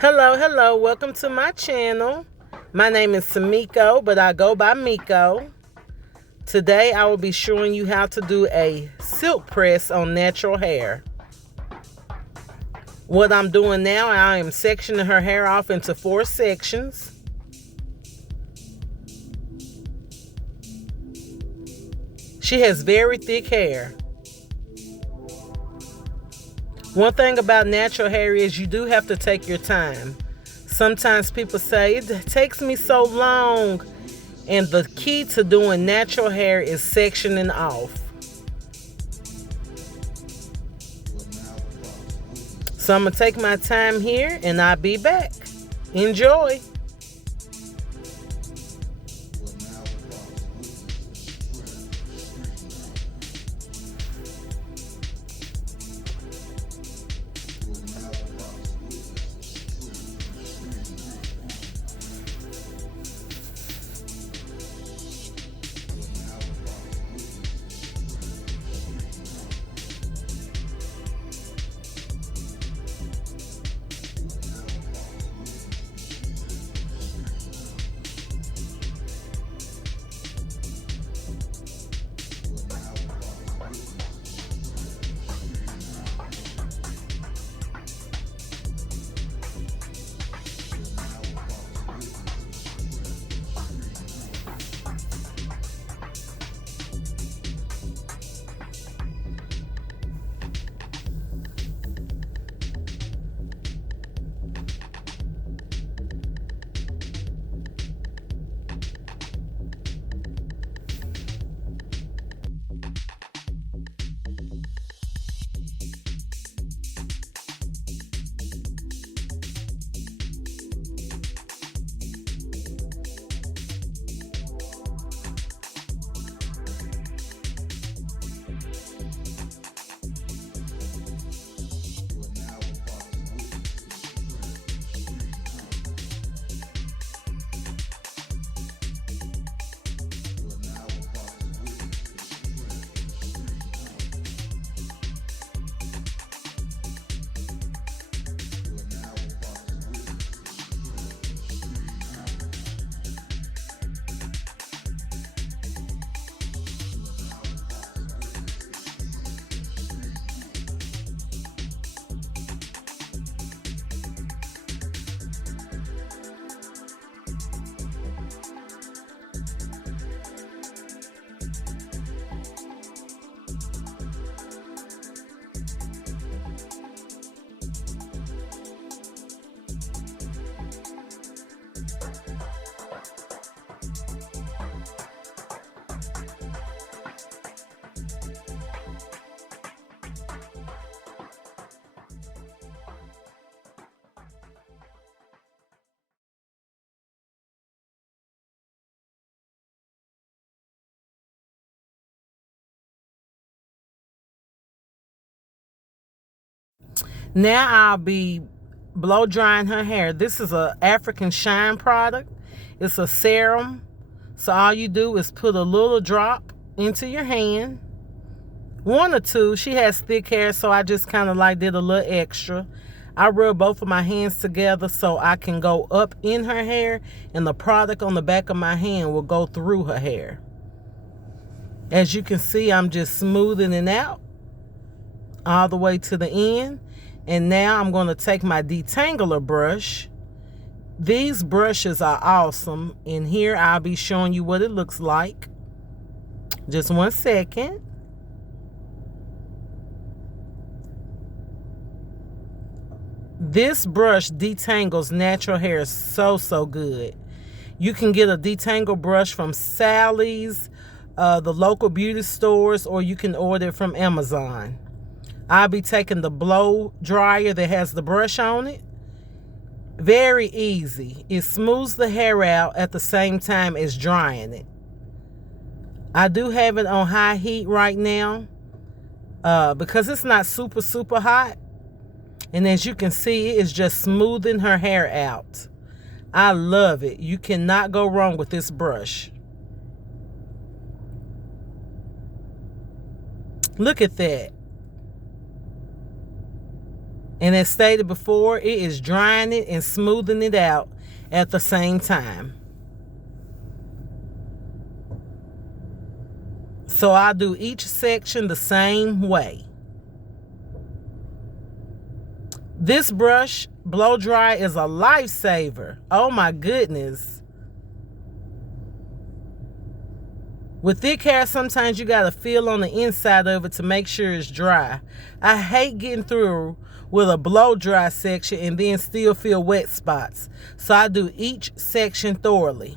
Hello, welcome to my channel. My name is Samiko, but I go by Miko. Today I will be showing you how to do a silk press on natural hair. What I'm doing now, I am sectioning her hair off into 4 sections. She has very thick hair. One thing about natural hair is you do have to take your time. Sometimes people say, it takes me so long. And the key to doing natural hair is sectioning off. So I'm going to take my time here and I'll be back. Enjoy. Now I'll be blow drying her hair. This is a African Shine product. It's a serum. So all you do is put a little drop into your hand. 1 or 2. She has thick hair, so I just kind of like did a little extra. I rub both of my hands together so I can go up in her hair, and the product on the back of my hand will go through her hair. As you can see, I'm just smoothing it out all the way to the end. And now I'm going to take my Detangler brush. These brushes are awesome. And here I'll be showing you what it looks like. Just 1 second. This brush detangles natural hair so good. You can get a detangle brush from Sally's, the local beauty stores, or you can order it from Amazon. I'll be taking the blow dryer that has the brush on it. Very easy. It smooths the hair out at the same time as drying it. I do have it on high heat right now because it's not super hot. And as you can see, it's just smoothing her hair out. I love it. You cannot go wrong with this brush. Look at that. And as stated before, it is drying it and smoothing it out at the same time. So I do each section the same way. This brush blow dry is a lifesaver. Oh my goodness. With thick hair, sometimes you gotta feel on the inside of it to make sure it's dry. I hate getting through with a blow dry section and then still feel wet spots. So I do each section thoroughly.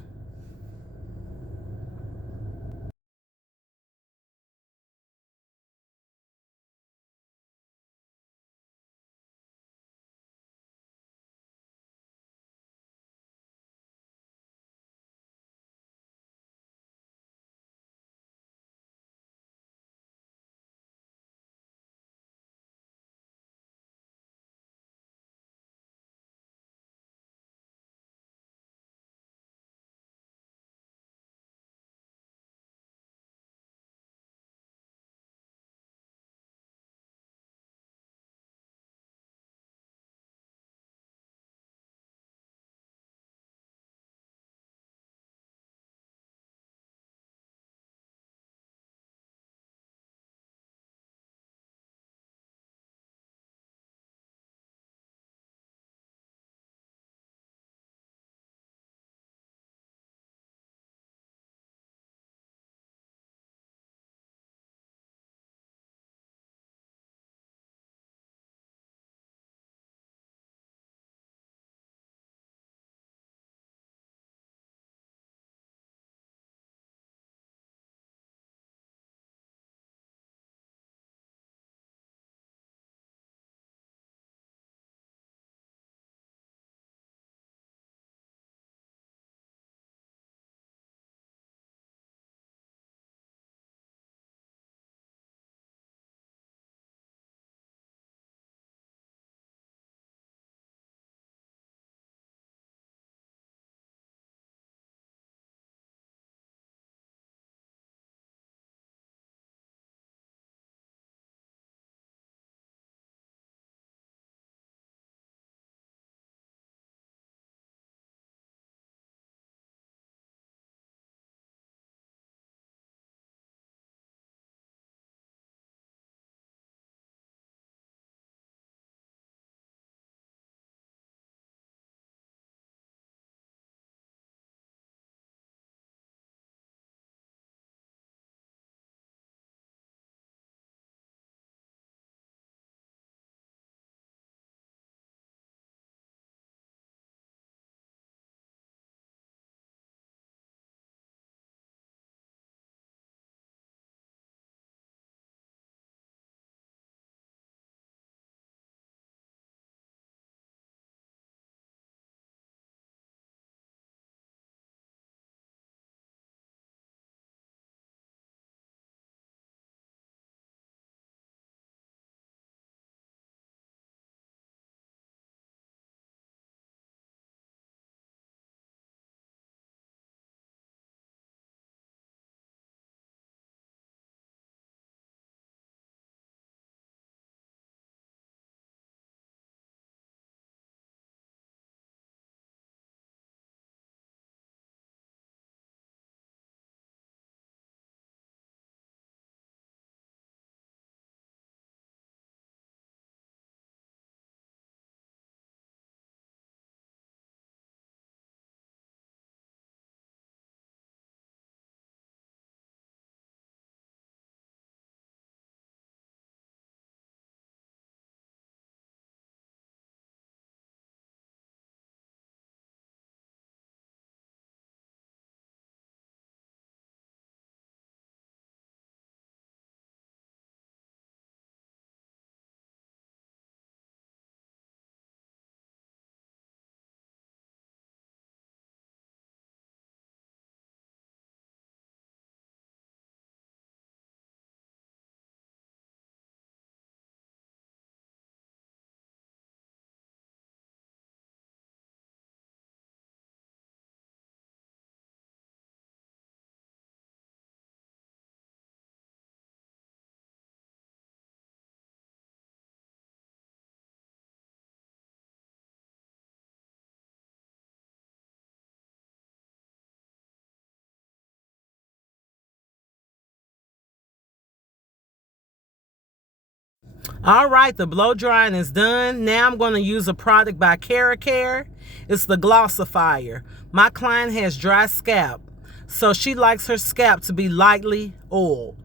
All right, the blow drying is done. Now I'm going to use a product by Care. It's the Glossifier. My client has dry scalp, so she likes her scalp to be lightly oiled.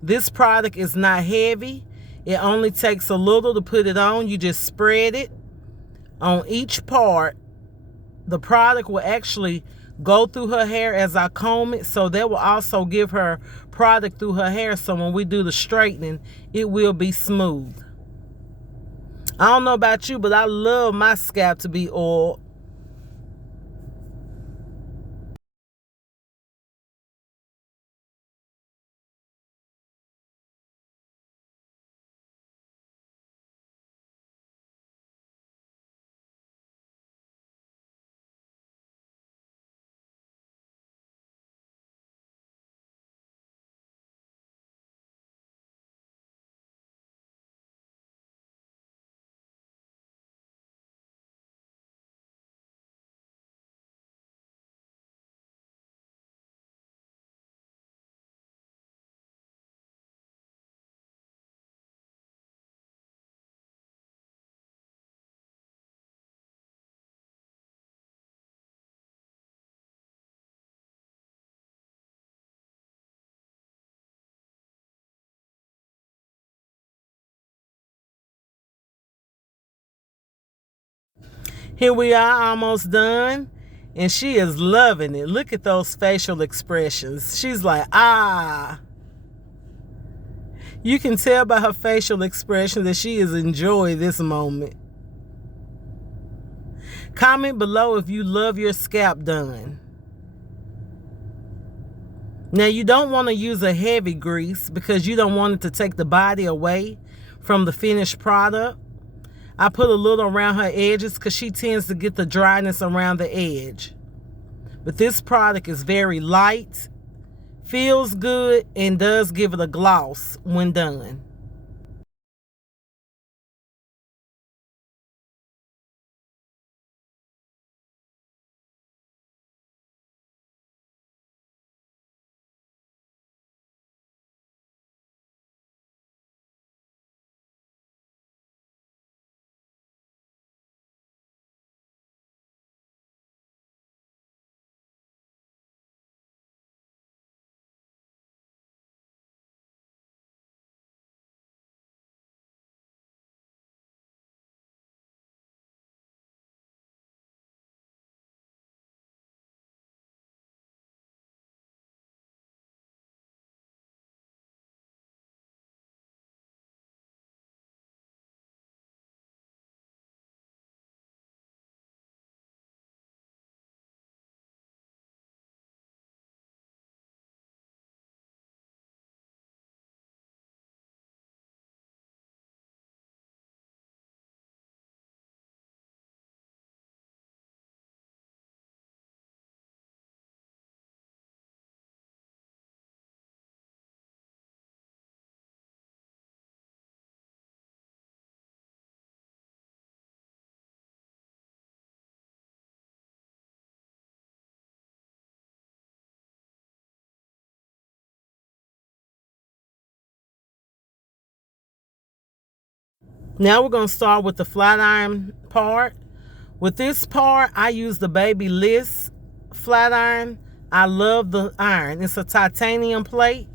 This product is not heavy. It only takes a little to put it on. You just spread it on each part. The product will actually go through her hair as I comb it, so that will also give her product through her hair, so when we do the straightening, it will be smooth. I don't know about you, but I love my scalp to be oiled. Here we are, almost done, and she is loving it. Look at those facial expressions. She's like, ah. You can tell by her facial expression that she is enjoying this moment. Comment below if you love your scalp done. Now, you don't want to use a heavy grease because you don't want it to take the body away from the finished product. I put a little around her edges because she tends to get the dryness around the edge. But this product is very light, feels good, and does give it a gloss when done. Now we're going to start with the flat iron part. With this part, I use the Baby Liss flat iron. I love the iron. It's a titanium plate.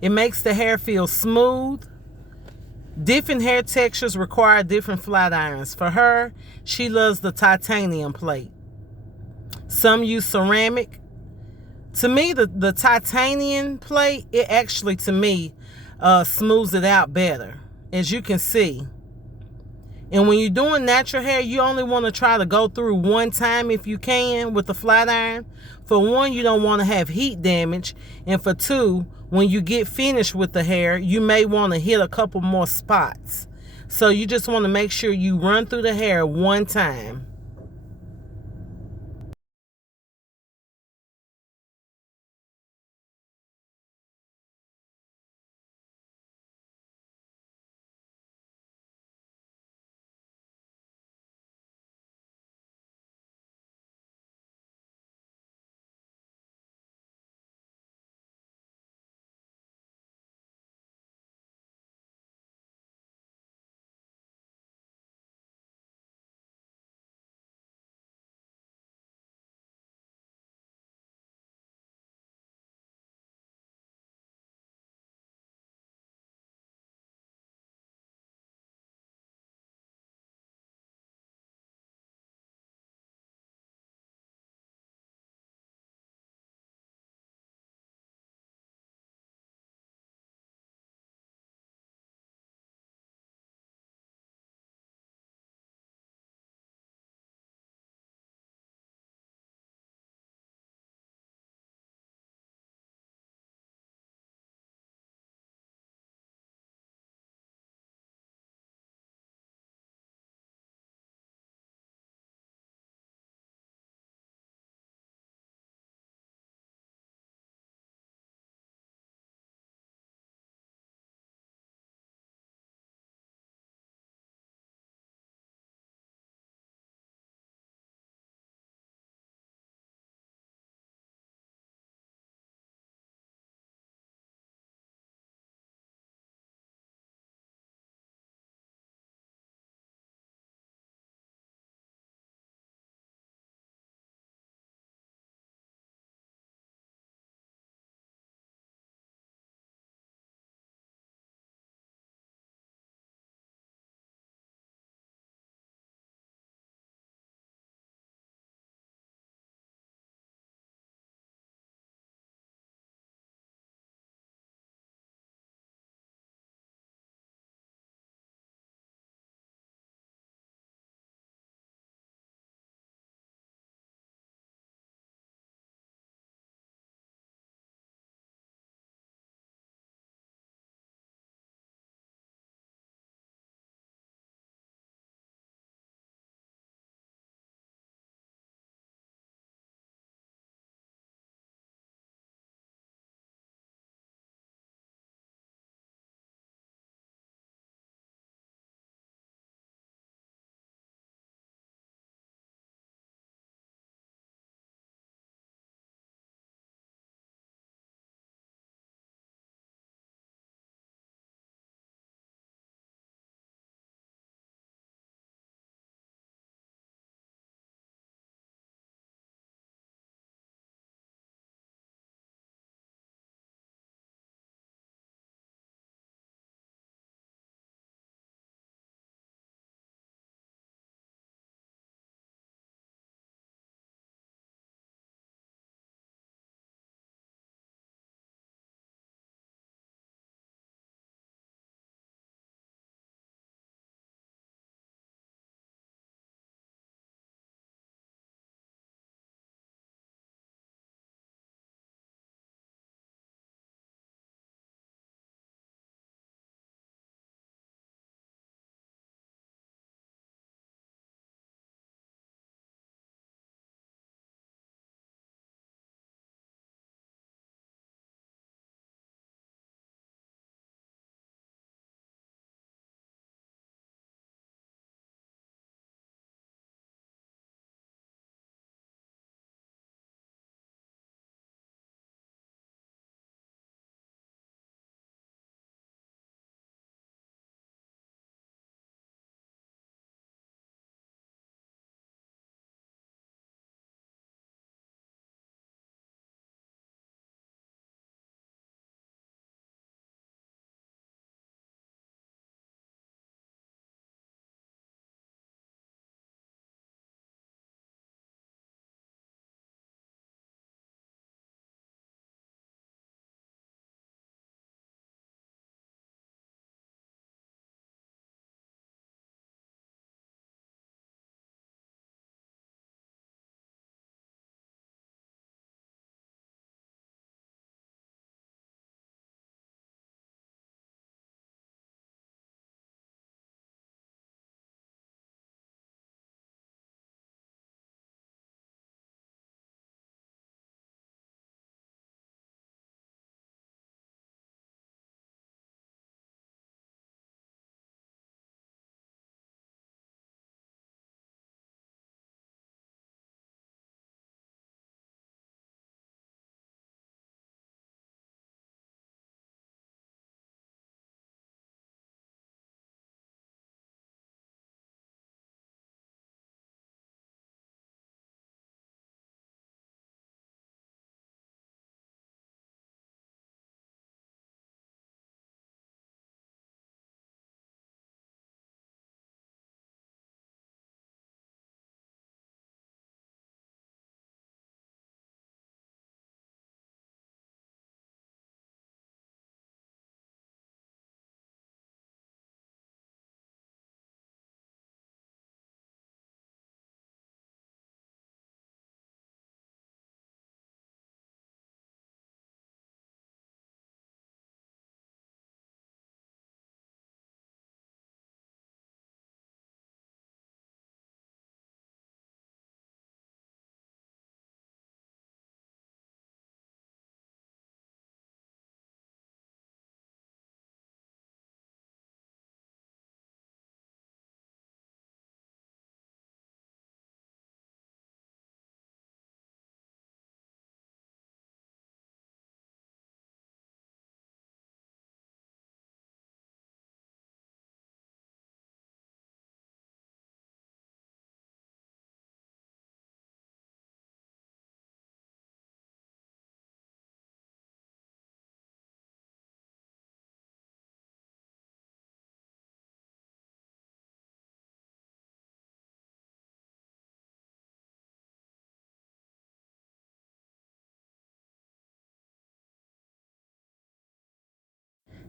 It makes the hair feel smooth. Different hair textures require different flat irons. For her, she loves the titanium plate. Some use ceramic. To me, the titanium plate, it actually, to me, smooths it out better, as you can see. And when you're doing natural hair, you only want to try to go through one time if you can with the flat iron. For one, you don't want to have heat damage. And for two, when you get finished with the hair, you may want to hit a couple more spots. So you just want to make sure you run through the hair one time.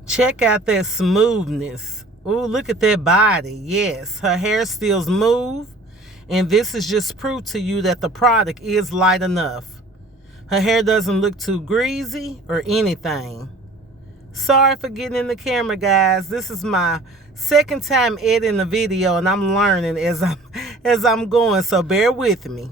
Check out that smoothness. Ooh, look at that body. Yes, her hair still smooth. And this is just proof to you that the product is light enough. Her hair doesn't look too greasy or anything. Sorry for getting in the camera, guys. This is my second time editing the video, and I'm learning as I'm going, so bear with me.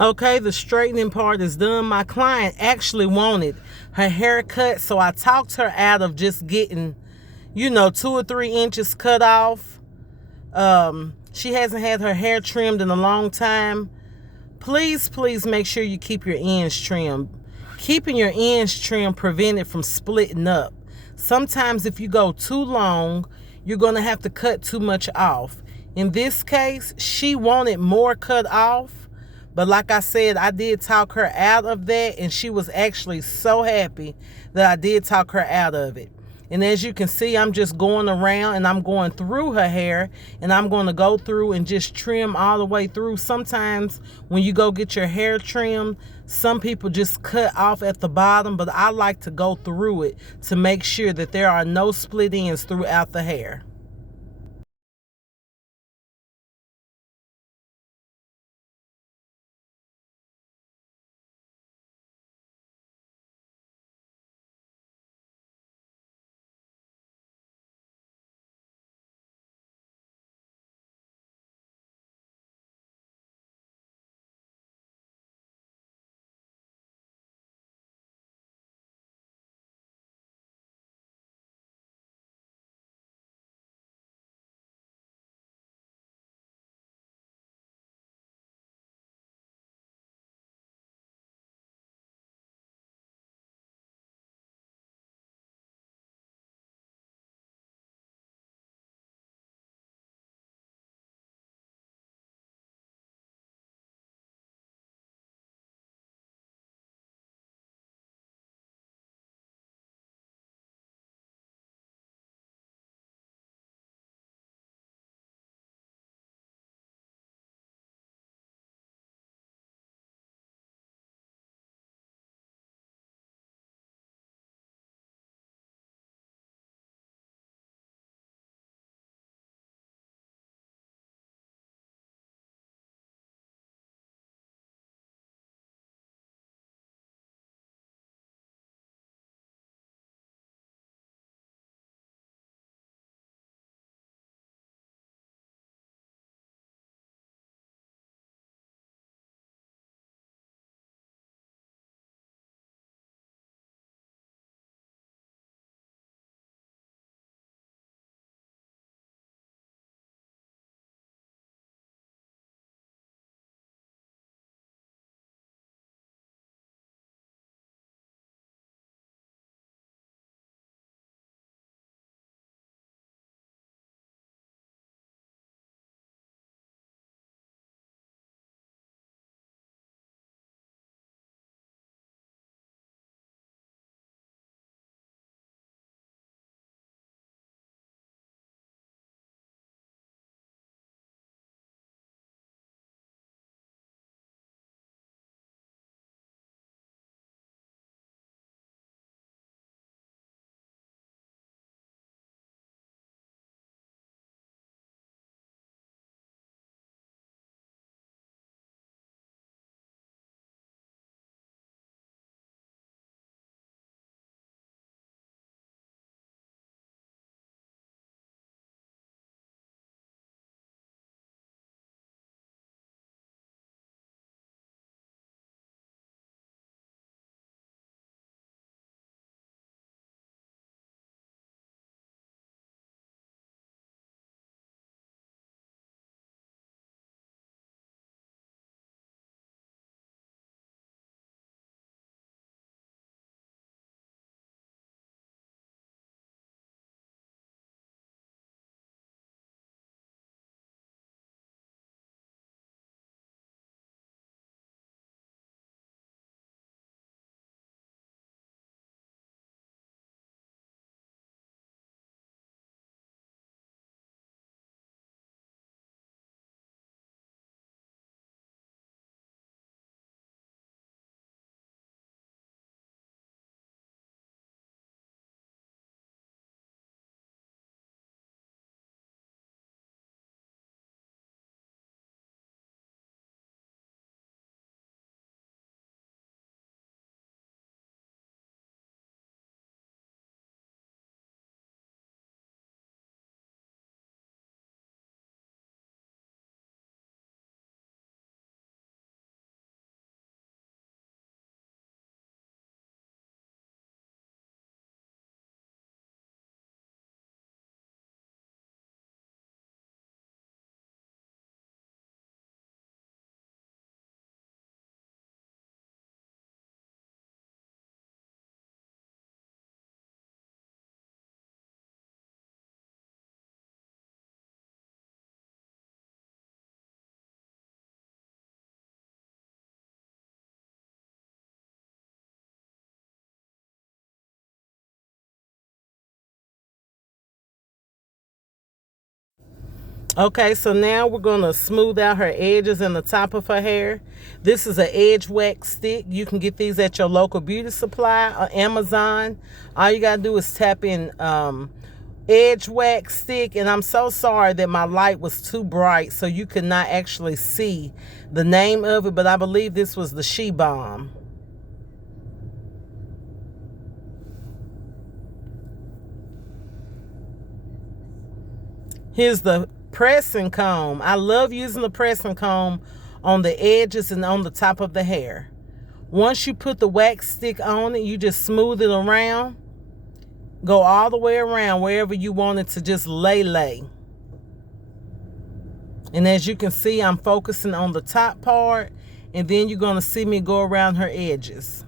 Okay, the straightening part is done. My client actually wanted her hair cut, so I talked her out of just getting, 2 or 3 inches cut off. She hasn't had her hair trimmed in a long time. Please, please make sure you keep your ends trimmed. Keeping your ends trimmed prevent it from splitting up. Sometimes if you go too long, you're going to have to cut too much off. In this case, she wanted more cut off, but like I said, I did talk her out of that, and she was actually so happy that I did talk her out of it. And as you can see, I'm just going around and I'm going through her hair, and I'm going to go through and just trim all the way through. Sometimes when you go get your hair trimmed, some people just cut off at the bottom, but I like to go through it to make sure that there are no split ends throughout the hair. Okay, so now we're going to smooth out her edges and the top of her hair. This is an edge wax stick. You can get these at your local beauty supply or Amazon. All you got to do is tap in edge wax stick, and I'm so sorry that my light was too bright so you could not actually see the name of it, but I believe this was the She Bomb. Here's the pressing comb. I love using the pressing comb on the edges and on the top of the hair. Once you put the wax stick on it, you just smooth it around. Go all the way around wherever you want it to just lay. And as you can see, I'm focusing on the top part, and then you're going to see me go around her edges.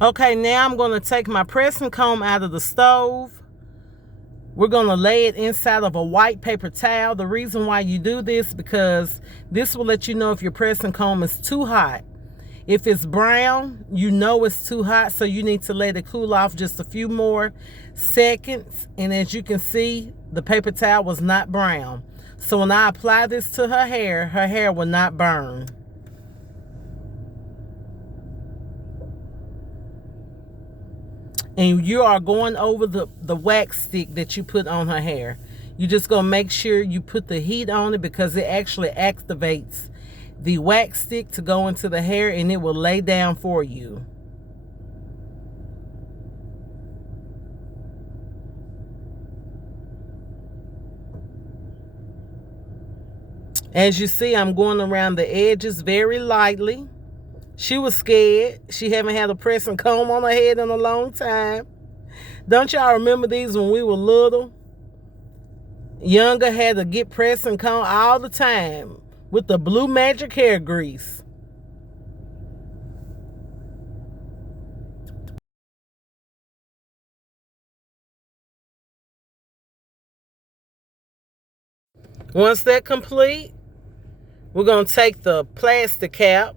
Okay, now I'm going to take my pressing comb out of the stove. We're going to lay it inside of a white paper towel. The reason why you do this, because this will let you know if your pressing comb is too hot. If it's brown, you know it's too hot, so you need to let it cool off just a few more seconds. And as you can see, the paper towel was not brown. So when I apply this to her hair will not burn. And you are going over the wax stick that you put on her hair. You just gonna make sure you put the heat on it, because it actually activates the wax stick to go into the hair, and it will lay down for you. As you see, I'm going around the edges very lightly. She was scared. She haven't had a pressing comb on her head in a long time. Don't y'all remember these when we were little? Younger had to get pressing comb all the time with the blue magic hair grease. Once that's complete, we're going to take the plastic cap.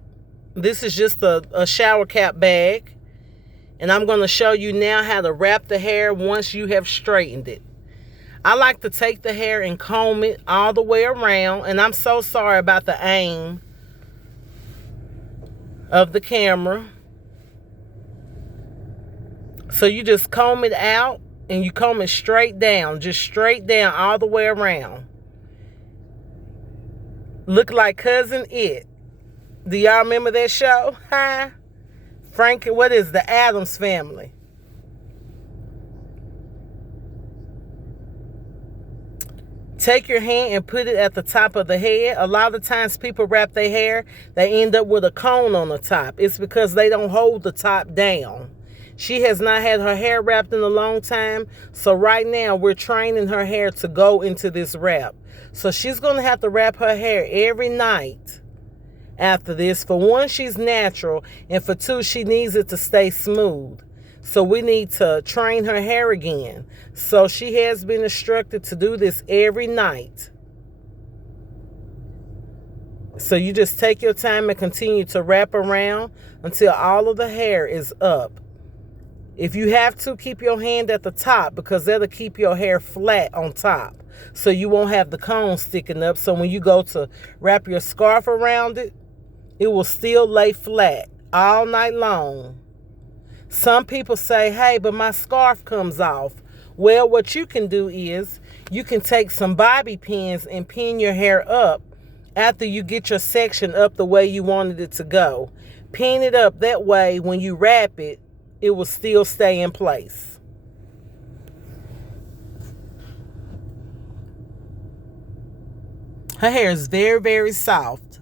This is just a shower cap bag. And I'm going to show you now how to wrap the hair once you have straightened it. I like to take the hair and comb it all the way around. And I'm so sorry about the aim of the camera. So you just comb it out and you comb it straight down. Just straight down all the way around. Look like Cousin It. Do y'all remember that show? Huh? Frank, what is the Addams Family? Take your hand and put it at the top of the head. A lot of times people wrap their hair, they end up with a cone on the top. It's because they don't hold the top down. She has not had her hair wrapped in a long time. So right now we're training her hair to go into this wrap. So she's going to have to wrap her hair every night after this. For one, she's natural, and for two, she needs it to stay smooth. So we need to train her hair again. So she has been instructed to do this every night. So you just take your time and continue to wrap around until all of the hair is up. If you have to, keep your hand at the top, because that'll keep your hair flat on top. So you won't have the cone sticking up. So when you go to wrap your scarf around it, it will still lay flat all night long. Some people say, hey, but my scarf comes off. Well, what you can do is you can take some bobby pins and pin your hair up after you get your section up the way you wanted it to go. pin it up that way. When you wrap it, it will still stay in place. Her hair is very, very soft.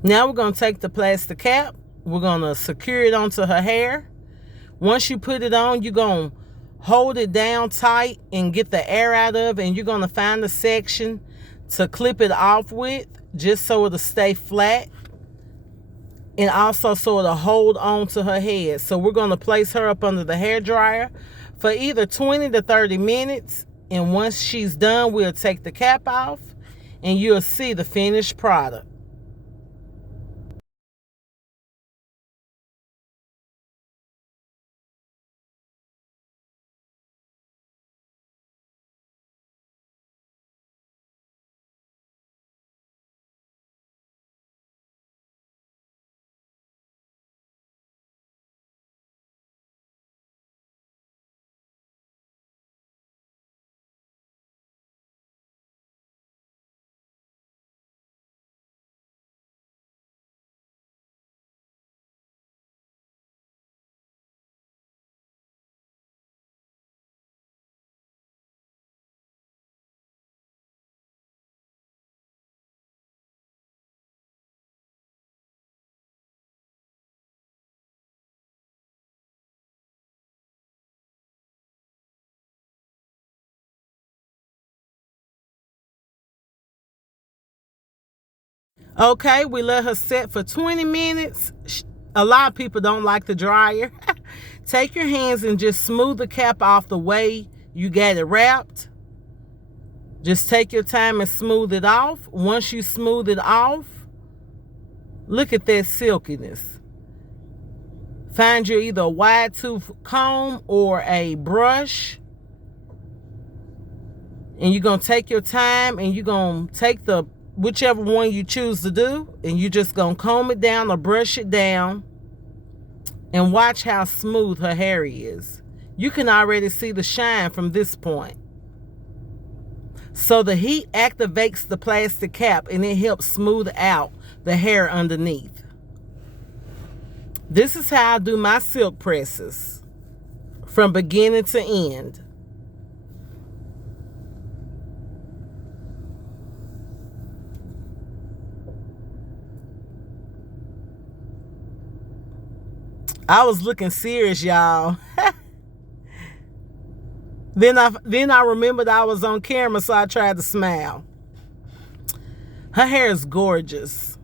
Now we're going to take the plastic cap. We're going to secure it onto her hair. Once you put it on, you're going to hold it down tight and get the air out of it. And you're going to find a section to clip it off with, just so it'll stay flat. And also so it'll hold on to her head. So we're going to place her up under the hair dryer for either 20 to 30 minutes. And once she's done, we'll take the cap off and you'll see the finished product. Okay, we let her set for 20 minutes. A lot of people don't like the dryer. Take your hands and just smooth the cap off the way you got it wrapped. Just take your time and smooth it off. Once you smooth it off, look at that silkiness. Find your either a wide tooth comb or a brush. And you're going to take your time and you're going to take the whichever one you choose to do, and you're just going to comb it down or brush it down and watch how smooth her hair is. You can already see the shine from this point. So the heat activates the plastic cap and it helps smooth out the hair underneath. This is how I do my silk presses from beginning to end. I was looking serious, y'all. Then I remembered I was on camera, so I tried to smile. Her hair is gorgeous.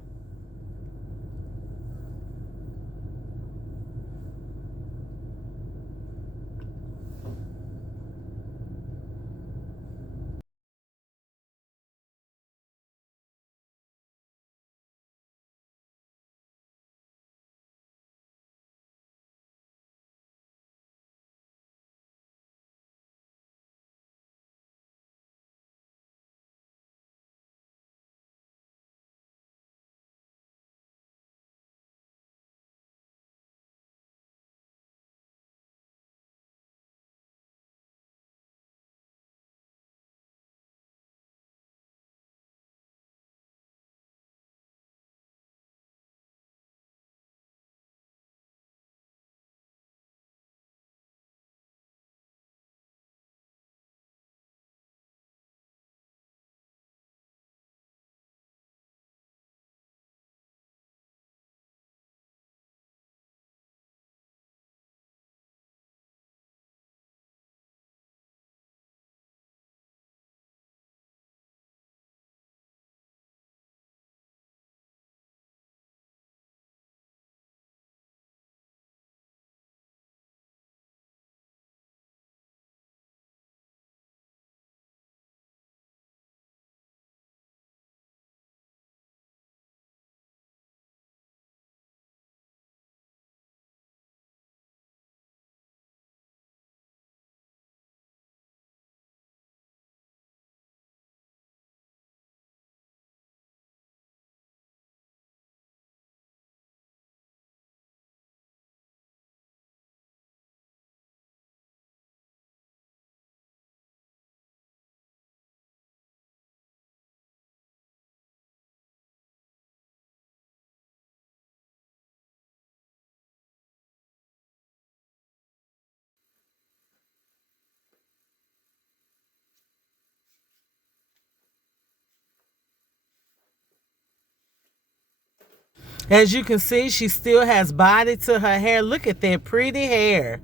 As you can see, she still has body to her hair. Look at that pretty hair.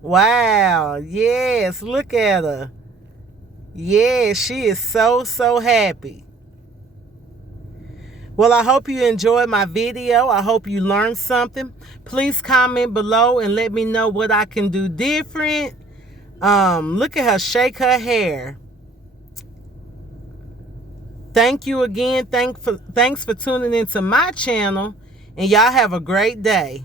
Wow. Yes, look at her. Yes, she is so, so happy. Well, I hope you enjoyed my video. I hope you learned something. Please comment below and let me know what I can do different. Look at her shake her hair. Thank you again. Thanks for tuning into my channel. And y'all have a great day.